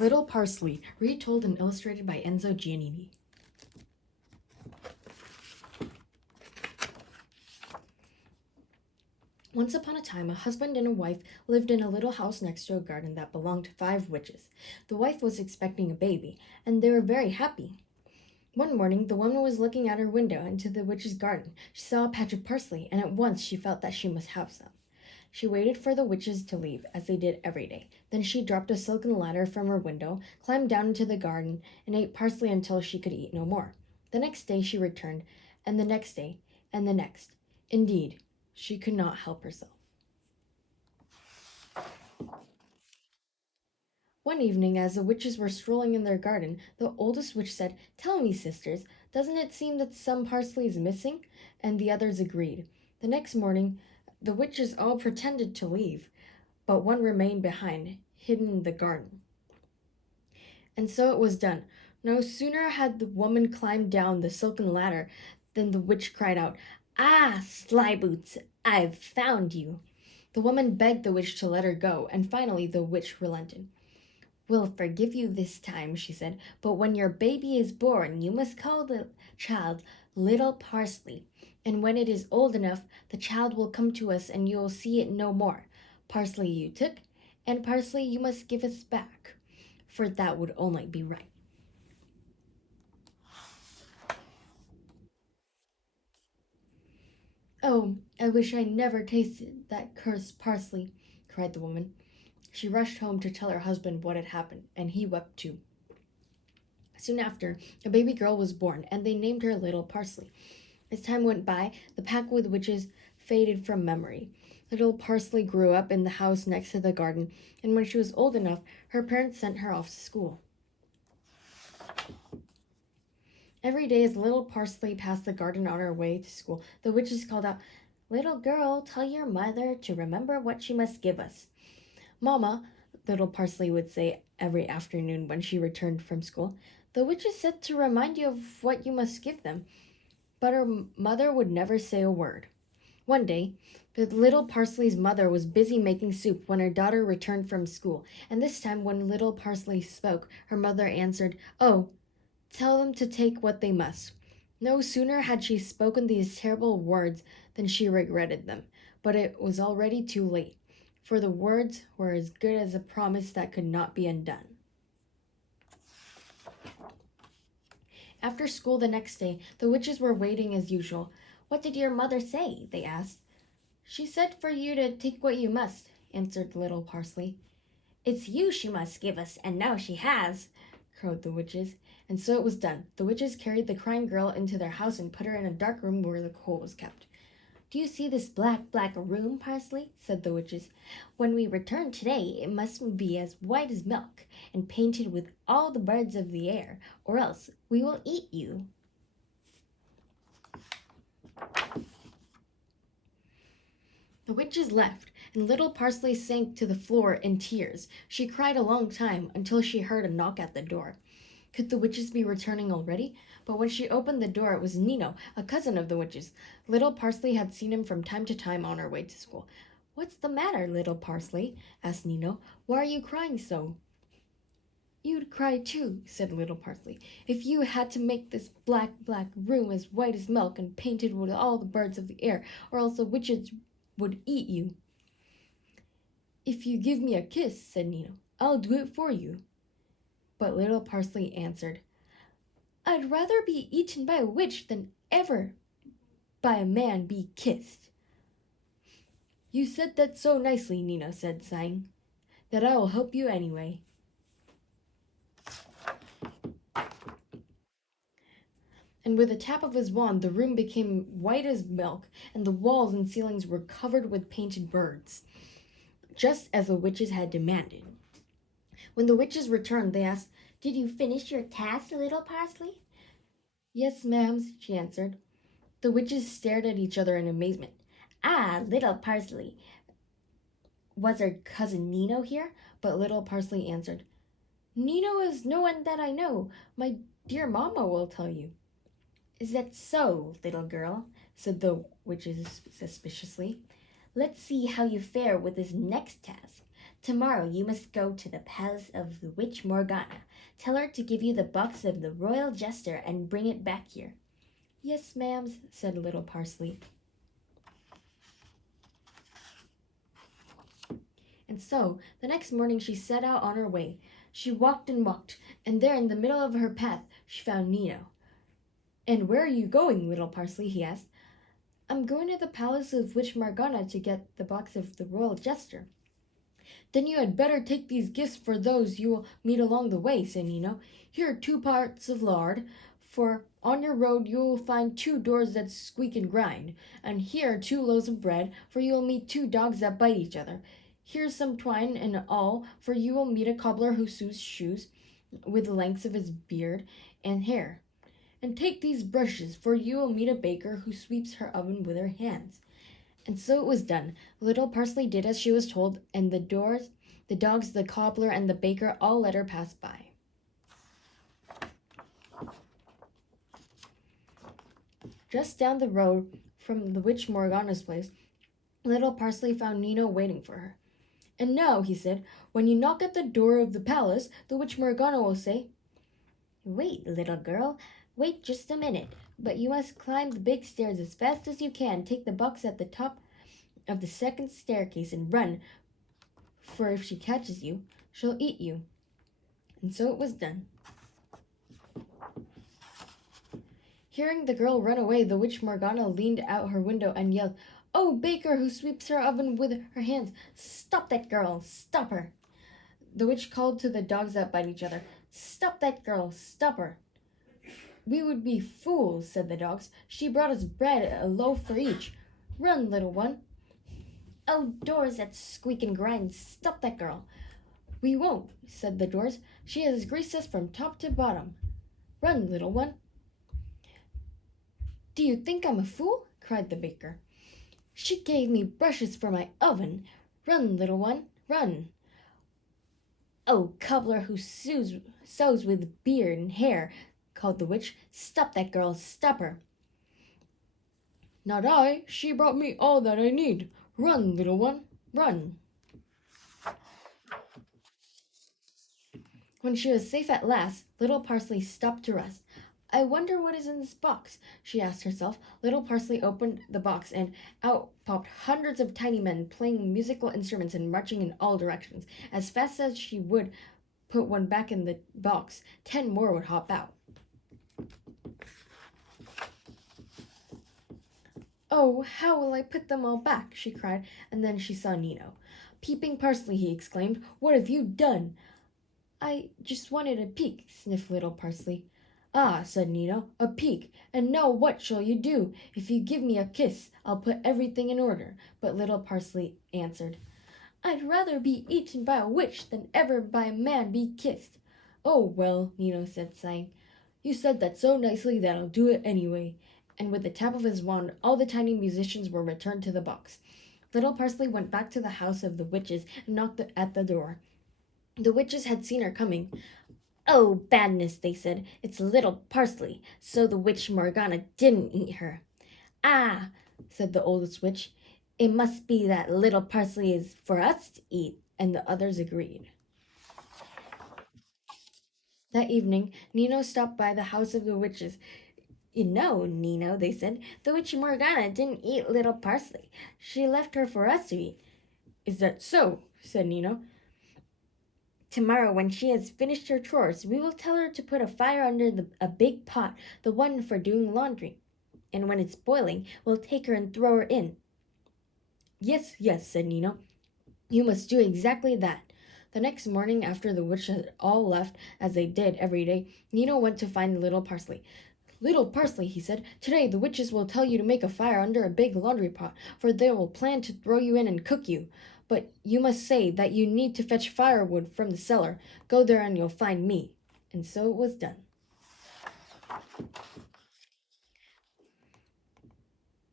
Little Parsley, retold and illustrated by Enzo Giannini. Once upon a time, a husband and a wife lived in a little house next to a garden that belonged to 5 witches. The wife was expecting a baby, and they were very happy. One morning, the woman was looking out her window into the witch's garden. She saw a patch of parsley, and at once she felt that she must have some. She waited for the witches to leave, as they did every day. Then she dropped a silken ladder from her window, climbed down into the garden, and ate parsley until she could eat no more. The next day she returned, and the next day, and the next. Indeed, she could not help herself. One evening, as the witches were strolling in their garden, the oldest witch said, "Tell me, sisters, doesn't it seem that some parsley is missing?" And the others agreed. The next morning, the witches all pretended to leave, but one remained behind, hidden in the garden. And so it was done. No sooner had the woman climbed down the silken ladder than the witch cried out, "Ah, Slyboots, I've found you." The woman begged the witch to let her go, and finally the witch relented. "We'll forgive you this time," she said, "but when your baby is born, you must call the child Little Parsley. And when it is old enough, the child will come to us and you will see it no more. Parsley you took, and parsley you must give us back, for that would only be right." "Oh, I wish I never tasted that cursed parsley," cried the woman. She rushed home to tell her husband what had happened, and he wept too. Soon after, a baby girl was born, and they named her Little Parsley. As time went by, the pack with witches faded from memory. Little Parsley grew up in the house next to the garden, and when she was old enough, her parents sent her off to school. Every day as Little Parsley passed the garden on her way to school, the witches called out, "Little girl, tell your mother to remember what she must give us." "Mama," Little Parsley would say every afternoon when she returned from school, "the witches said to remind you of what you must give them." But her mother would never say a word. One day, the Little Parsley's mother was busy making soup when her daughter returned from school, and this time when Little Parsley spoke, her mother answered, "Oh, tell them to take what they must." No sooner had she spoken these terrible words than she regretted them, but it was already too late, for the words were as good as a promise that could not be undone. After school the next day, the witches were waiting as usual. "What did your mother say?" they asked. "She said for you to take what you must," answered Little Parsley. "It's you she must give us, and now she has," crowed the witches. And so it was done. The witches carried the crying girl into their house and put her in a dark room where the coal was kept. "Do you see this black, black room, Parsley?" said the witches. "When we return today, it must be as white as milk, and painted with all the birds of the air, or else we will eat you." The witches left, and Little Parsley sank to the floor in tears. She cried a long time until she heard a knock at the door. Could the witches be returning already? But when she opened the door, it was Nino, a cousin of the witches. Little Parsley had seen him from time to time on her way to school. "What's the matter, Little Parsley?" asked Nino. "Why are you crying so?" "You'd cry too," said Little Parsley, "if you had to make this black, black room as white as milk and painted with all the birds of the air, or else the witches would eat you." "If you give me a kiss," said Nino, "I'll do it for you." But Little Parsley answered, "I'd rather be eaten by a witch than ever by a man be kissed." "You said that so nicely," Nino said, sighing, "that I will help you anyway." And with a tap of his wand, the room became white as milk, and the walls and ceilings were covered with painted birds, just as the witches had demanded. When the witches returned, they asked, "Did you finish your task, Little Parsley?" "Yes, ma'am," she answered. The witches stared at each other in amazement. "Ah, Little Parsley, was our cousin Nino here?" But Little Parsley answered, "Nino is no one that I know. My dear mamma will tell you." "Is that so, little girl?" said the witches suspiciously. "Let's see how you fare with this next task. Tomorrow you must go to the palace of the witch Morgana. Tell her to give you the box of the royal jester and bring it back here." "Yes, ma'am," said little Parsley. And so, the next morning she set out on her way. She walked and walked, and there in the middle of her path she found Nino. "And where are you going, little Parsley?" he asked. "I'm going to the palace of Witch Morgana to get the box of the royal jester." "Then you had better take these gifts for those you will meet along the way," said Nino. "Here are 2 parts of lard, for on your road you will find 2 doors that squeak and grind, and here are 2 loaves of bread, for you will meet 2 dogs that bite each other. Here's some twine and awl, for you will meet a cobbler who sews shoes with the lengths of his beard and hair. And take these brushes, for you will meet a baker who sweeps her oven with her hands." And so it was done. Little Parsley did as she was told, and the dogs, the cobbler, and the baker all let her pass by. Just down the road from the witch Morgana's place, little Parsley found Nino waiting for her. "And now," he said, "when you knock at the door of the palace, the witch Morgana will say, 'Wait, little girl, wait just a minute. But you must climb the big stairs as fast as you can. Take the box at the top of the second staircase and run, for if she catches you, she'll eat you.'" And so it was done. Hearing the girl run away, the witch Morgana leaned out her window and yelled, "Oh, baker who sweeps her oven with her hands, stop that girl, stop her!" The witch called to the dogs that bite each other, "Stop that girl, stop her!" "We would be fools," said the dogs. "She brought us bread, a loaf for each. Run, little one." "Oh, doors that squeak and grind, stop that girl." "We won't," said the doors. "She has greased us from top to bottom. Run, little one." "Do you think I'm a fool?" cried the baker. "She gave me brushes for my oven. Run, little one, run." "Oh, cobbler who sews with beard and hair," called the witch, "stop that girl, stop her." "Not I. She brought me all that I need. Run, little one, run." When she was safe at last, little Parsley stopped to rest. "I wonder what is in this box," she asked herself. Little Parsley opened the box, and out popped hundreds of tiny men playing musical instruments and marching in all directions. As fast as she would put one back in the box, 10 more would hop out. "Oh, how will I put them all back?" she cried, and then she saw Nino. "Peeping Parsley," he exclaimed, "what have you done?" "I just wanted a peek," sniffed little Parsley. "Ah," said Nino, "a peek. And now what shall you do? If you give me a kiss, I'll put everything in order." But little Parsley answered, "I'd rather be eaten by a witch than ever by a man be kissed." "Oh, well," Nino said, sighing, "you said that so nicely that I'll do it anyway." And with the tap of his wand, all the tiny musicians were returned to the box. Little Parsley went back to the house of the witches and knocked at the door. The witches had seen her coming. "Oh, badness," they said, "it's little Parsley, so the witch Morgana didn't eat her." "Ah," said the oldest witch, "it must be that little Parsley is for us to eat," and the others agreed. That evening, Nino stopped by the house of the witches. "You know, Nino," they said, "the witch Morgana didn't eat little Parsley. She left her for us to eat." "Is that so?" said Nino. "Tomorrow, when she has finished her chores, we will tell her to put a fire under a big pot, the one for doing laundry. And when it's boiling, we'll take her and throw her in." "Yes, yes," said Nino. "You must do exactly that." The next morning, after the witch had all left, as they did every day, Nino went to find little Parsley. "Little Parsley," he said, "today the witches will tell you to make a fire under a big laundry pot, for they will plan to throw you in and cook you. But you must say that you need to fetch firewood from the cellar. Go there and you'll find me." And so it was done.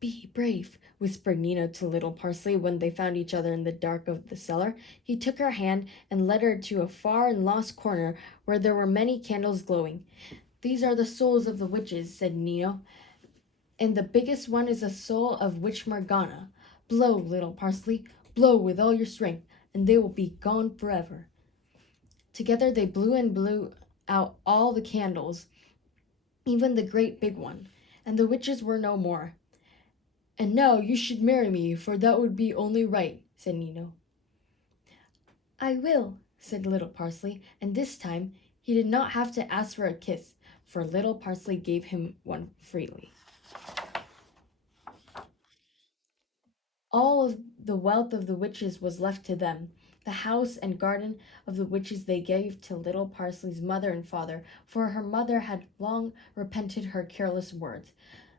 "Be brave," whispered Nino to little Parsley when they found each other in the dark of the cellar. He took her hand and led her to a far and lost corner where there were many candles glowing. "These are the souls of the witches," said Nino, "and the biggest one is the soul of Witch Morgana. Blow, little Parsley, blow with all your strength. and they will be gone forever." Together they blew and blew out all the candles, even the great big one, and the witches were no more. "And now you should marry me, for that would be only right," said Nino. "I will," said little Parsley, and this time he did not have to ask for a kiss, for little Parsley gave him one freely. All of the wealth of the witches was left to them. The house and garden of the witches they gave to little Parsley's mother and father, for her mother had long repented her careless words.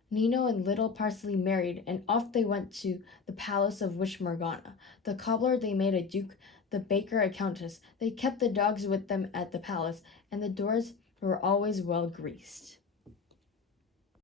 Nino and little Parsley married, and off they went to the palace of Witch Morgana. The cobbler they made a duke, the baker a countess. They kept the dogs with them at the palace, and the doors were always well greased.